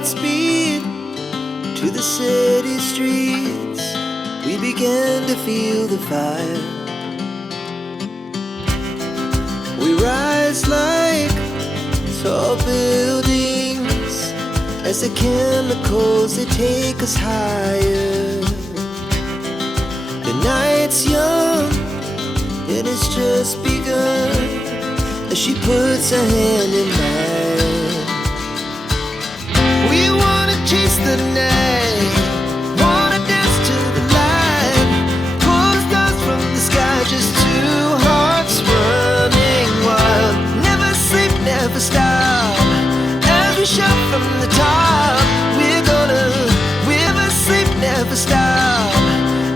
Godspeed to the city streets. We began to feel the fire. We rise like tall buildings as the chemicals they take us higher. The night's young and it's just begun as she puts her hand in mine. We wanna chase the night, wanna dance to the light, pull the stars from the sky, just two hearts running wild. Never sleep, never stop, as we shout from the top. We'll never sleep, never stop,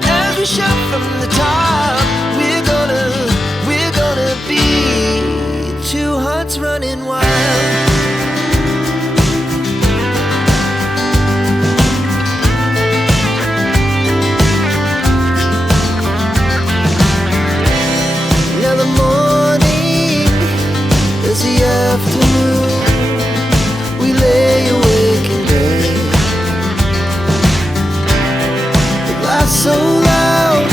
as we shout from the top. We're gonna be two hearts running wild. Now the morning is the afternoon. We lay awake in bed. The glass so loud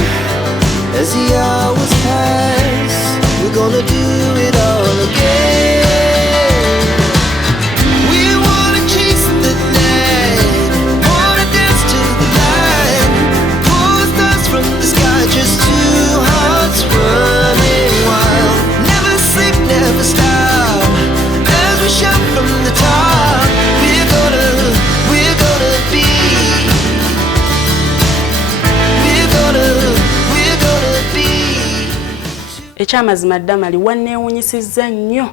as the hours pass. We're gonna do it all again. We wanna chase the night, wanna dance to the light, pull the stars from the sky, just two hearts running wild. Never sleep, never stop, as we shout from the top. We're gonna be, we're gonna be. Ekyamazima ddama liwanneewunyisizza nnyo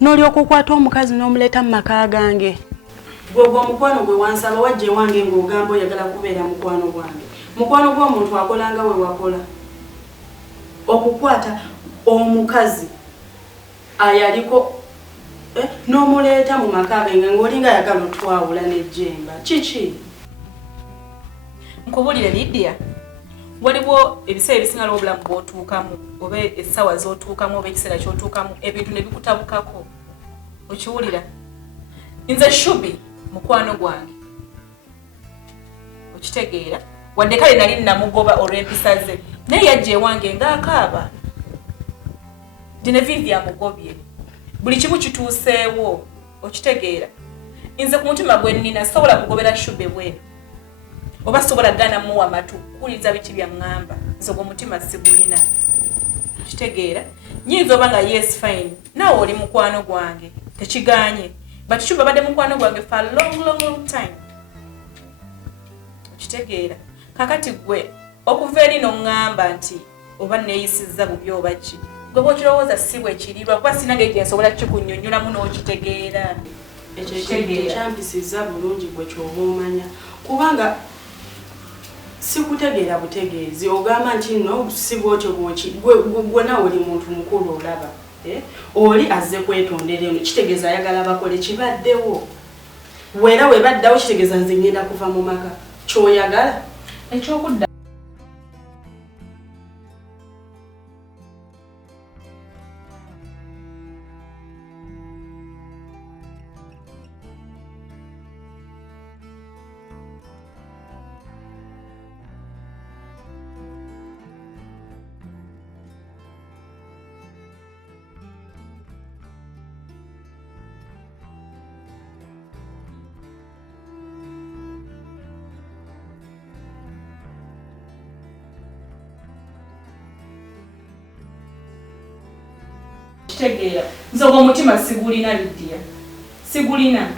n'olyoka okwata omukazi n'omuleeta mu maka gange. Gwe omukwano gwe wansaba wajja ewange ng'ogamba oyagala kubeera mukwano gwange. Mukwano gw'omuntu akolanga we wakola. Okukwata omukazi ayaliko n'omuleeta mu maka gange ng'olinga ayagala otwawula n'ejjemba. Kiki? Nkubulire Lydia. Waliwo ebiseera ebisinga obulamu bw'otuukamu oba essaawa z'otuukamu oba ekiseera ky'otuukamu ebintu ne bikutabukako. Okiwulira? Nze Shubi mukwano gwange. Okitegeera? Wadde kale nali namugoba olw'empisa ze. Naye yajja ewange ng'akaaba. Genevieve amugobye. Buli kimu kituuseewo. Okitegeera? Nze ku mutima gwe nnina sobola kugobera Shubi bwenu. Oba sobola gana muwa amatu kuliza biki bya ngamba nze gwo mutima sigulina. Kitegeera nyinza oba nga yes fine nawe oli mukwano gwange tekiganye but Shubi badde mukwano gwange for long time. Kitegeera kakati gwe okuva eri n'ongamba nti oba neeyisizza bubi oba ki gwe bw'okirowooza si bwe kirirwa kuba sina ngeri nsobola kikunnyonnyolamu n'okitegeera. Ekyo ekyampisiza bulungi gwe ky'oba omanya kubanga sikutegeera butegeezi ogamba nti no si bwotyo bwoki gwe nawe oli muntu mukulu olaba oli azze kwetondera eno kitegeeza ayagala bakole kibaddewo weera webaddawo kitegeeza nze ngenda kuva mu maka kyoyagala ekyokudda kitegeera nze ogwo omutima sigulina Lydia. Sigulina.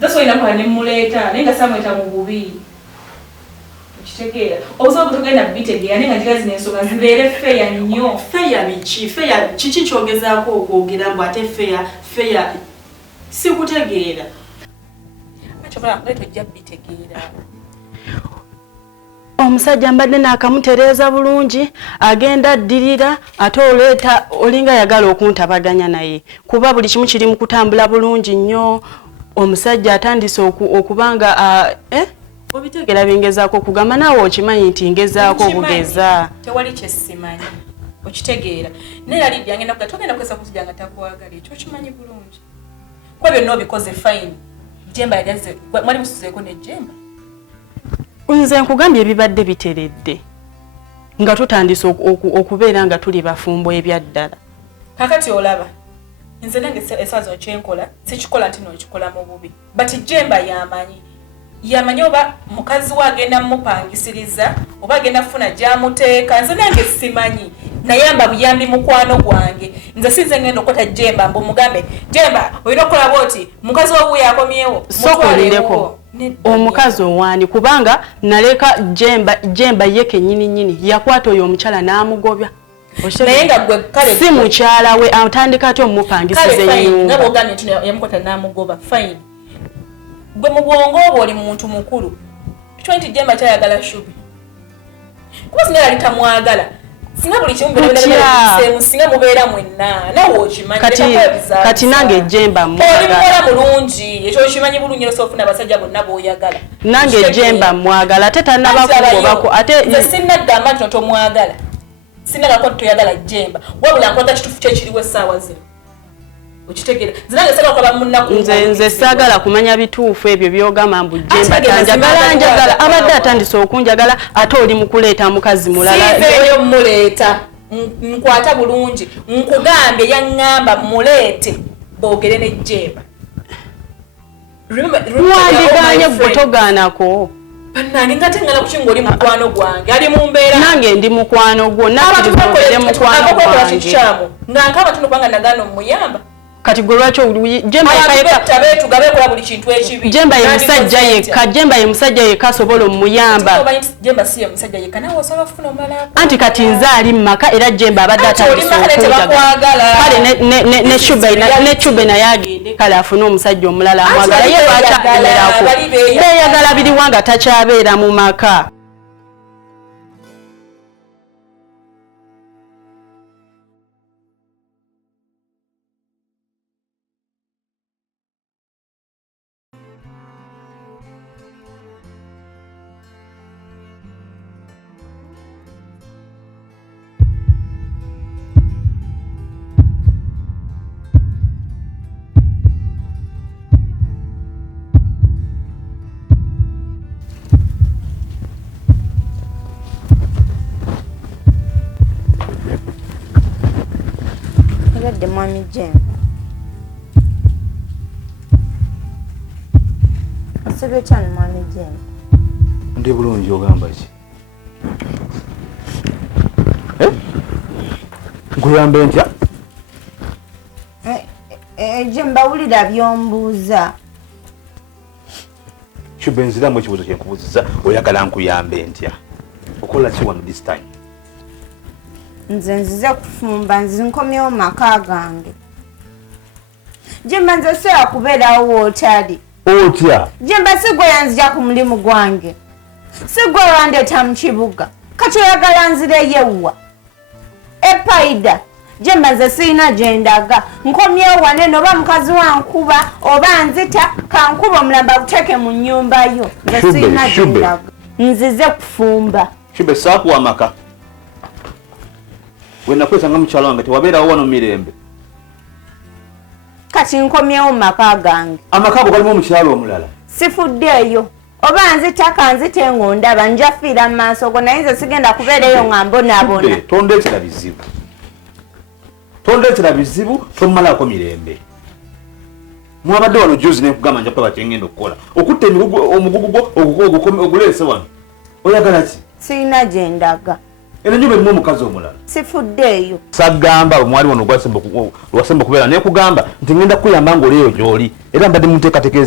That's why nakuba ne muleeta naye nga samweta mu bubi. Kitegeera obusobola kutugenda bitegeera naye nga njiga zino ensonga zibeere feya nnyo. Feya biki? Feya kiki kyogezaako okwogera mbu ate feya sikutegeera. Achobola kuleeta ojja bitegeera. Omusajja mbadde nakamutereeza bulungi agenda addirira ate oleeta olinga yagala okuntabaganya naye kuba buli kimu kiri mu kutambula bulungi nnyo. Omusajja atandise okubanga obitegeera bingezaako okugamba naawe okimanyi nti ngezaako obugeza. Tewali kyesimanyi okitegeera naye Lydia ngenda kugenda kwesa kuzijja nga takwagala ekyo kimanyi bulungi kuba byonna obikoze fine Jemba yagaze mwali musuzeko ne Jemba. Nze nkugambye ebibadde biteredde nga tutandise okubeera nga tuli bafumbo ebyaddala. Kakati olaba nze nange esazo kyenkola sikikola nti nokikola mu bubi but Jemba yamanyi oba mukazi we agenda mupangisiriza oba agenda kufuna gyamuteeka nze nange simanyi nayamba buyambi mukwano gwange nze sinze ngenda okota Jemba mbu mugambe Jemba olina okukola bwoti mukazi wawe yakomyewo sokolireko omukazi owani kubanga naleka Jemba ye kennyini yakwata oyo omukyala n'amugobya. Naye nga gwe kale si mukyala we atandika ati omupangisize ennyumba. Nga bw'ogambye nti yamukwata n'amugoba fine. Gwe mu bwongo obwo oli muntu mukulu. Kitwa nti Jemba tayagala Shubi. Kuba singa yali tamwagala. Singa buli kimu bwe singa mubeera mwenna nawe okimanyi kati nange Jemba mwagala. Oli mukola mulungi ekyo okimanyi bulungi era sofuna abasajja bonna b'oyagala. Nange Jemba mwagala ate tannabakugobako ate nze sinnagamba nti tomwagala. Sinaga ko toyagala Jemba wabula nkwata kitufu kye kiriwe essaawa zino okitegera zinange saka kwa munnaku nze sagala kumanya bituufu ebyo byogamba mbu Jemba njagala abadde atandise okunjagala ate oli mukuleeta mukazi mulala siveeyo muleeta nkwata bulungi nkugambye yaŋŋamba muleete boogere ne Jemba wandiganye gwe togaanako. Nani ngate ngala kuchinga oli mukwano gwange ali mu mbeera nange ndi mukwano gwo nakiri mukwano gwange nga nkaba tunubanga nagano muyamba kati gwe lwaki Jemba tugabe kola buli kintu ekibi Jemba ye musajja yekka asobola omuyamba. Jemba si ye musajja yekka nawe osobola kufuna omulala anti kati nze ali mu maka era Jemba abadde atandise kale ne Chube naye agende kale afune omusajja omulala amwagala ye lwakyamerako beyagala biriwanga takyabeera mu maka. The mommy Jemba. Asebe cyane mommy Jemba. Ndi bulungi ogamba ki? Nkuyambe ntya? Jemba wulira byombuuza. Kibenziramu ekibuzo kye nkubuuziza oyagala nkuyambe ntya? Okola ki wano this time? Nze kufumba nkomyewo maka gange. Jemba nze soya kubeerawo wootali. Otya? Jemba si gwe yanzija ku mulimu gwange. Si gwe wandeeta mu kibuga. Kati oyagala nzireyewwa. Epaida. Jemba nze sirina gye ndaga. Nkomyewo wanene oba mukazi wankuba oba nzita kankuba omulamba guteeke mu nnyumba yo. Nze sirina gye ndaga. Nzize kufumba. Shube saakuwa maka. Wena kwesanga mukyalo wange tewabeerawo wano mirembe. Kati nkomyewo maka gange. Amaka ago galimu omukyalo omulala. Sifuddeeyo. Oba nzitaka nzite ng'ondaba nja fiira mu maaso go naye nze sigenda kubeerayo nga mbonaabona. Tondeetera bizibu. Tondeetera bizibu tommalako mirembe. Mwabadde wano juzi ne nkugamba nja kuba kyengenda okukola. Okutta omugugu gwo oguleese wano. Oyagala ki? Sirina gye ndaga. Era nyo berimu omukazi omulala. Sifuddeeyo. Sagamba omwali wano lwasemba kubeera naye kugamba nti ngenda kuyamba ng'olieyo gy'oli. Era mbadde mu nteekateeka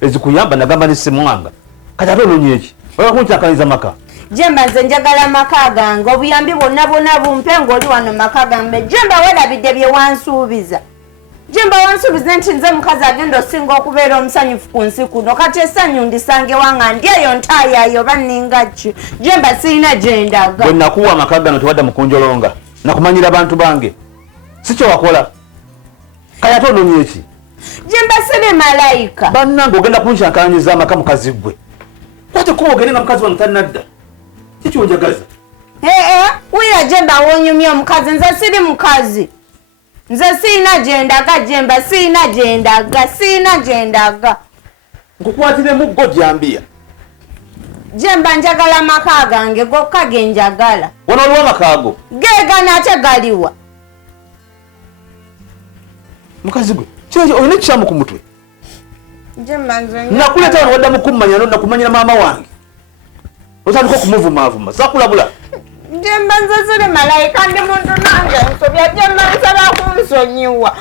ezikuyamba nagamba ne simwanga. Kati ate onoonya eki? Oba kunkyakaniza maka. Jemba nze njagala maka gange obuyambi bwonna bumpe ng'oli wano maka gange. Jemba weerabidde bye wansuubiza. Jemba wansuubiza nti nze mukazi agenda osinga okubeera omusanyufu ku nsi kuno kati essanyu ndisange wanga ndi eyo ntaayayo oba nninga ki. Jemba sirina gye ndaga. Bwe nakuwa amaka gano tewadda mu kunjolonga nakumanyira abantu bange. Si kye wakola. Kale ate onoonya eki? Jemba siri malayika. Bannange ogenda kunkyankalaniza amaka mukazi gwe. Kwate kuba ogende nga mukazi wano tannadda. Kiki onjagaza? Wira Jemba wonyumya omukazi nze siri mukazi. Nze sirina gye ndaga Jemba sirina gye ndaga. nkukwatire muggo jambia Jemba njagala maka gange gokka genjagala. Wano waliwo amakaago Geegana ate galiwa. mukazi gwe kyejo olina ekikyamu ku mutwe Jemba nze nakuleta wano waddamu kummanya nakumanyira maama wange otandika okumuvumaavuma sakulabula. Jemba nze siri malayika ndi muntu nange nsobya. Jemba nsaba kunsonyiwa.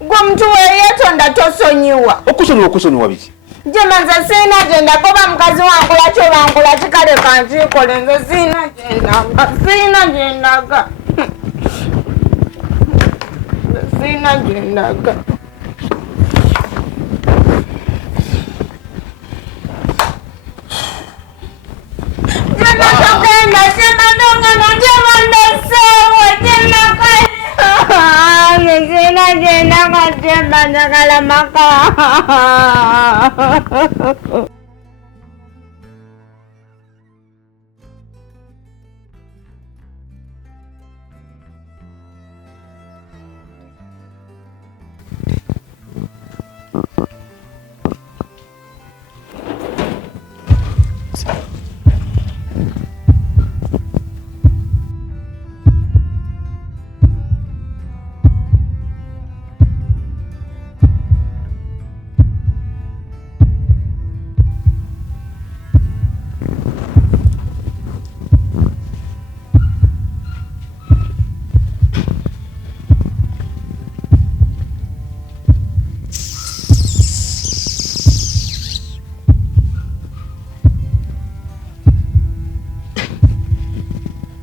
Gwe omuntu weeyetonda tosonyiwa. Okusonyiwa biki? Jemba nze siina gyendaga oba mukazi wangula kyobangula kikale kankikole. Nze siina gyendaga. Siina gyendaga. Jemba togenda, Jemba ndongana, Jemba ndeseewo, Jemba kale. Siina gyendaga, Jemba njagala maka.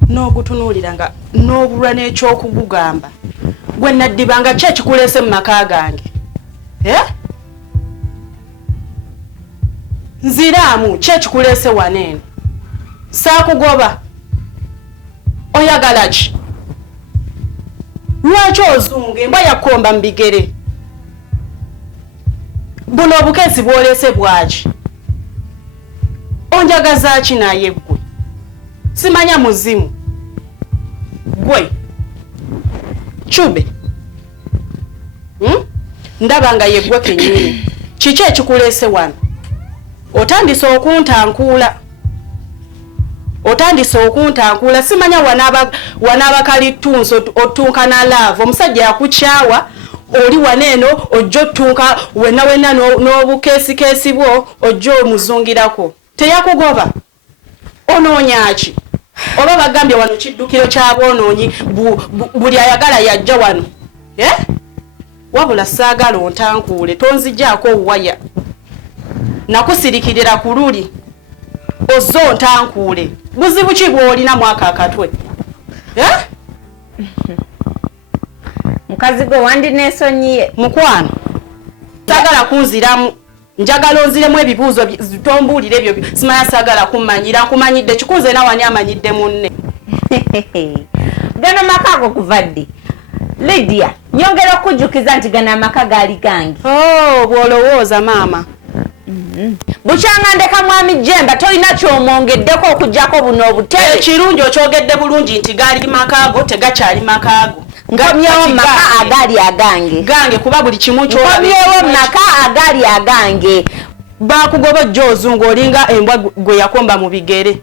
N'ogutunuulira nga n'obulwa n'ekyokugugamba gwe naddibanga ki ekikuleese mu maka gange? Nziraamu ki ekikuleese waneeno? Saakugoba oyagala ki? Lwaki ozunga embwa yakkomba mu bigere? Buno obukeesi bwoleese bwaki? Onjagaza ki naye ggwe? Simanya muzimu gwe Chube. Ndaba nga yeggwe kennyini. Kiki ekikuleese wano? Otandise okuntankuula. Simanya wanaabakalitunsi otunka na laavu. Omusajja yakukyawa oli waneeno ojja otunka wenna n'obukeesikeesi bwo ojja omuzungirako. Teyakugoba? Onoonya ki? Oba bagambye wano kiddukiro ky'aboonoonyi buli ayagala yajja wano. Wabula saagala ontankuule, tonzigyako waya. Nakusirikirira ku luli ozze ontankuule. Buzibu ki bw'olina mwaka akatwe? Mukazi gwe wandineesonyiye. Mukwano saagala kunziramu. Njagala onziremu ebibuuzo tombuulire ebyo. Simanya saagala kummanyira. Nkumanyidde kikunze nawani amanyidde munne. Gano maka ago kuva ddi? Lydia, nyongera okujjukiza nti gano amaka gaali gange. Bw'olowooza maama. Bukyanga ndeka mwami Jemba tolina ky'omwongeddeko okuggyako buno obutebe. Ekirungi okyogedde bulungi nti gaali makaago tegakyali makaago. Nkomyewo maka agali agange. Gange kuba buli kimu ky'olaba. Nkomyewo maka agali agange. Baakugoba ojja ozunga olinga embwa gwe yakomba mu bigere.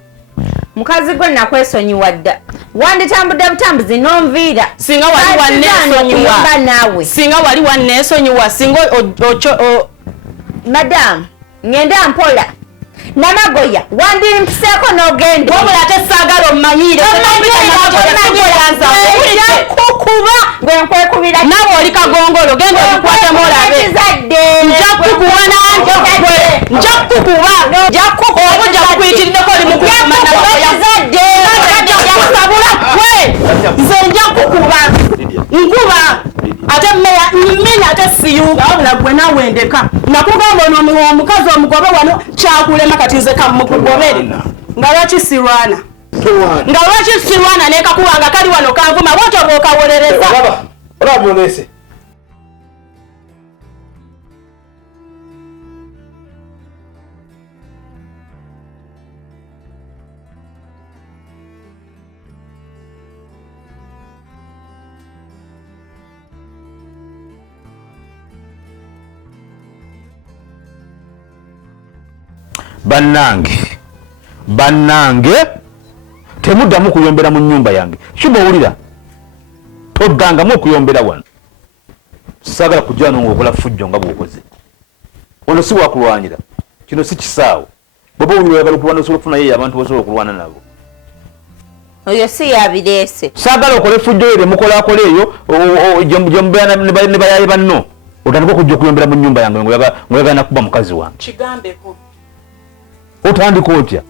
Mukazi gwe nakwesonyiwa dda. Wanditambudde butambuzi n'onviira. Singa wali wanneesonyiwa. Singa Madam, ngenda mpola. Namagoya, wandimpiseeko n'ogenda. Wabula ate saagala ommanyire. Kukuba gwe nkwekubira. Nawe oli kagongolo genda obikwatemu olabe. Nja kukuba nange gwe. Nja kukuba. Oba ojja kukuyitiriddeko oli mukusoma nakusabula gwe. Nze nja kukuba. Nkuba. Ate mmenya ate siyuka. Wabula gwe nawe ndeka. Nakugamba ono omukazi omugobe wano kyakulema kati nze kamukugobere. Nga lwaki sirwana? Nga lwaki sirwana nekakuwanga kali wano kanvuma bwotyo bw'okawolereza. Olaba byoleese. bannange temuddamu okuyombera mu nnyumba yange. Shuba owulira toddangamu okuyombera wano. Saagala kujja wano ng'okola fujjo nga bw'okoze. Ono si wakulwanira, kino si kisaawo. Bw'oba owulira oyagala okulwana osobola okufunayo abantu bosobola okulwana nabo. Oyo si yabireese. Saagala okole fujjo eyo temukolakola eyo gye mubeera ne bayaye banno. Otandika okujja okuyombera mu nnyumba yange ng'oyagala nakuba mukazi wange. Kigambeko. Otandika otya?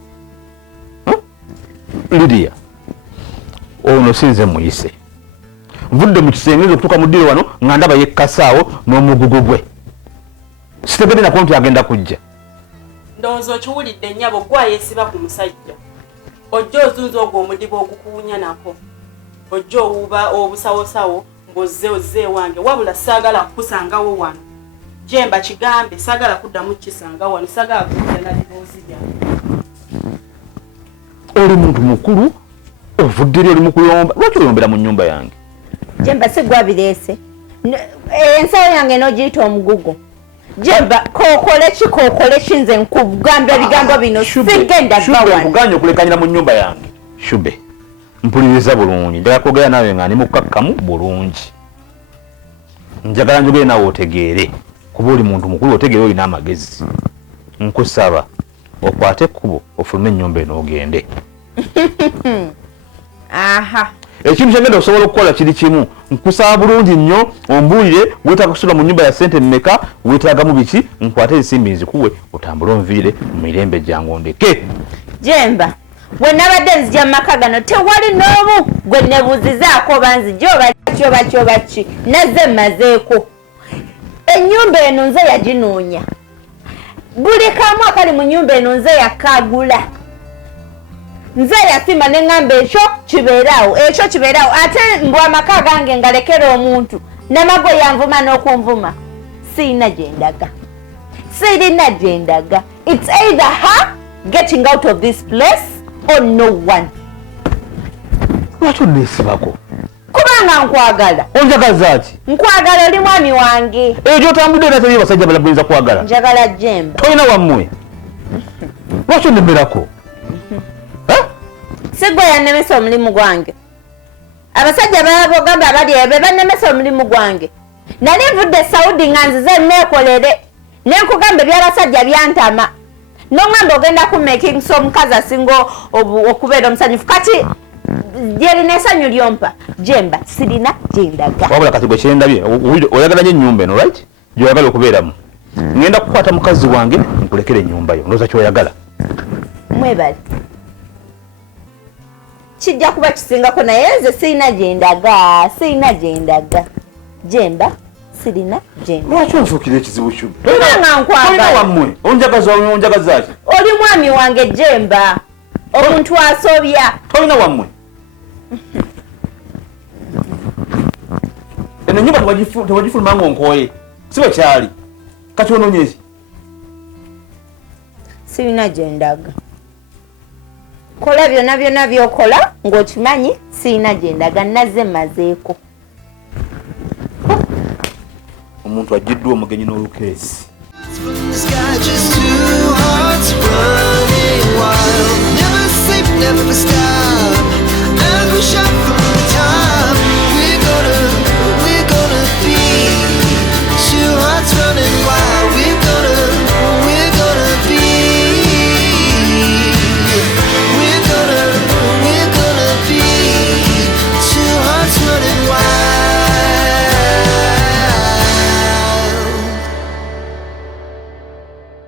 Lydia, ono sinze muyise. Nvudde mu kisenge okutuuka mu ddiro wano nga ndaba yekkasaawo n'omugugu gwe. Sitegedde nako nti agenda kujja. Ndowooza okiwulidde nnyabo gwa yeesiba ku musajja. Ojja ozunza ogwo omudiba ogukuwunya nako. Ojja owuba obusawosawo ng'ozze wange. Wabula saagala kukusangawo wano. Jemba kigambe saagala kuddamu kisanga wano. Saagala kudda na biboozi byange. Oli muntu mukulu ovudde eri oli mu kuyomba. Lwaki oyombera mu nnyumba yange? Jemba si gwabireese. Ensawo yange n'ogiyita omugugu. Jemba kookole ki nze nkugamba ebigambo bino sigenda Shube nkuganya okulekanyira mu nnyumba yange. Shube mpuliriza bulungi. Njagala kwogera naawe nga ndi mukakkamu bulungi. Njagala njogere naawe otegeere. Kuba oli muntu mukulu otegeere olina amagezi. Nkusaba okwate ekkubo ofulume ennyumba eno ogende. Aha. Ekintu kyengenda osobola okukola kiri kimu. Nkusaba bulungi nnyo ombuulire weetaaga kusula mu nnyumba ya ssente mmeka, weetaagamu biki, nkwate ensimbi nzikuwe otambule onviire mu mirembe gyange ondeke. Jemba bwe nabadde nzija mu maka gano tewali n'omu gwe nebuuzizaako banzija oba ki nazze mmazeeko. Ennyumba eno nze yaginoonya. Buli kamu akali mu nnyumba eno nze yakagula. Nze yasima ne ngamba ekyo kibeerawo. Ate mbwa amaka gange ngalekera omuntu namagwe yanvuma n'okunvuma. Sirina gyendaga. It's either her getting out of this place or no one. Lwaki oneesibako? Kubanga nkwagala. Onjagaza ki? Nkwagala oli mwami wange. Ekyo otambudde era teri basajja balabiriza kwagala. Njagala Jemba. Tolina wammwe. Lwaki onemerako? Sigwe yannemesa omulimu gwange. Abasajja babogamba abali ebe bannemesa omulimu gwange. Nali nvudde Saudi nga nzize neekolere. Nenkugamba ebyabasajja byantama. N'ongamba ogenda ku making so omukazi asinga okubeera omusanyufu. Kati lyerina essanyu lyompa. Jemba sirina gyendaga. Wabula kati gwe kyendabye oyagala nnyo ennyumba eno right? Gy'oyagala okubeeramu. Ngenda kukwata mukazi wange nkulekere ennyumba yo. Ndowooza ky'oyagala. Mwebale. Kijja kuba kisingako naye nze sirina gyendaga. Jemba sirina gyendaga. Lwaki onfuukira ekizibu kyo? Kubanga nkwagala. Tolina wammwe. Onjagaza ki? Oli mwami wange Jemba. Omuntu asobya. Tolina wammwe. Eno ennyumba tewagifuluma ng'onkooye. Si bwe kyali. Kati onoonya ki? Sirina gyendaga. Kola byonna by'okola ng'okimanyi sirina gyendaga nazze mmazeeko. Omuntu agiddwa omugenyi n'olukeesi.